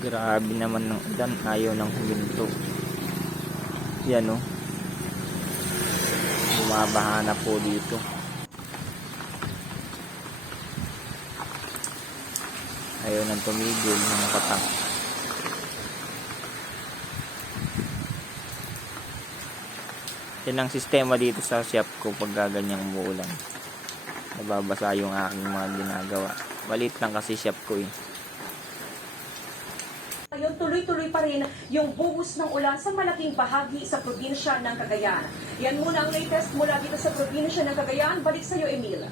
Grabe naman ng ulan, ayaw ng huminto. Yan o. Bumabaha na po dito. Ayaw nang tumigil ng katang. Yan ang sistema dito sa shop ko pag gaganyang umuulan. Nababasa yung aking mga ginagawa. Balit lang kasi shop ko eh. Ngayon, tuloy-tuloy pa rin yung buhos ng ulan sa malaking bahagi sa probinsya ng Cagayan. Yan muna ang latest mula dito sa probinsya ng Cagayan. Balik sa iyo, Emil.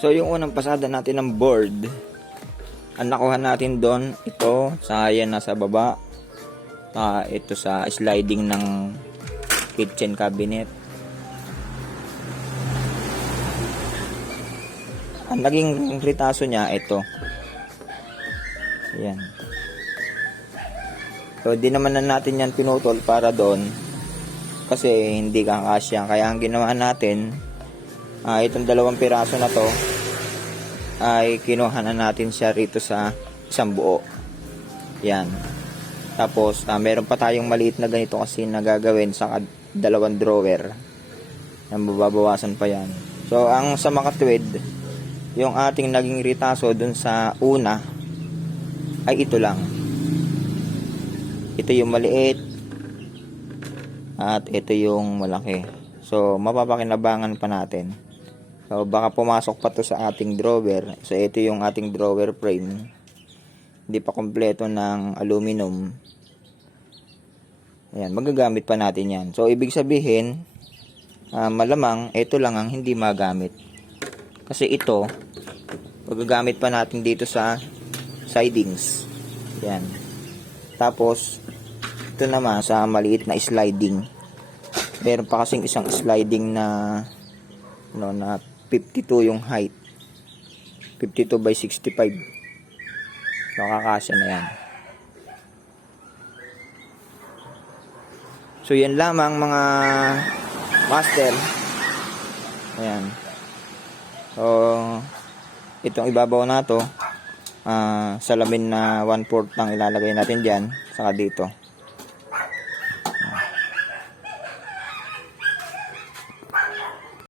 So yung unang pasada natin ng board, ang nakuha natin doon, ito sa yan nasa baba, ito sa sliding ng kitchen cabinet. Ang naging ritaso niya, ito. Ayan. So, di naman na natin yan pinutol para doon. Kasi hindi kakasya. Kaya ang ginawa natin, itong 2 piraso na to, ay kinuha na natin siya rito sa isang buo. Yan. Tapos, meron pa tayong maliit na ganito kasi nagagawin sa 2 drawer. Yan, mababawasan pa yan. So, ang sa makatwid, yung ating naging ritaso dun sa una, ay ito lang. Ito yung maliit, at ito yung malaki. So, mapapakinabangan pa natin. So, baka pumasok pa to sa ating drawer. So, ito yung ating drawer frame. Hindi pa kompleto ng aluminum. Ayan, magagamit pa natin yan. So, ibig sabihin, malamang, ito lang ang hindi magamit. Kasi ito, magagamit pa natin dito sa sidings. Ayan. Tapos, ito naman sa maliit na sliding. Meron pa kasing isang sliding na na 52 yung height. 52 by 65. Nakakasya na yan. So yan lamang mga master. Ayan. So itong ibabaw na to, salamin na 1/4 ang ilalagay natin dyan, saka dito.